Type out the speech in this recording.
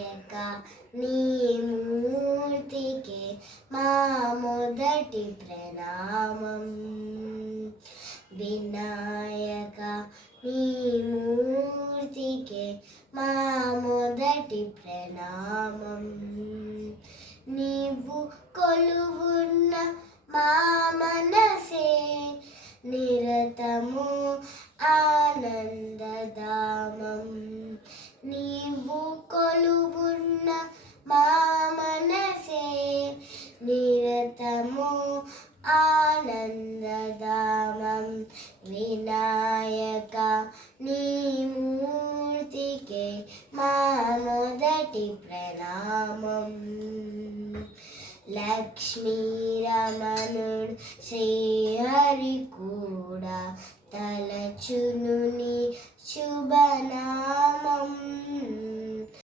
వినాయక నీ మూర్తికే మా మొదటి ప్రణామం. వినాయక నీ మూర్తికే మా మొదటి ప్రణామం. నీవు కొలువున్న నిరతము ఆనందదామం వినాయక నీ మూర్తికే మా మొదటి ప్రణామం లక్ష్మీరమణుడు శ్రీహరి కూడా తలచును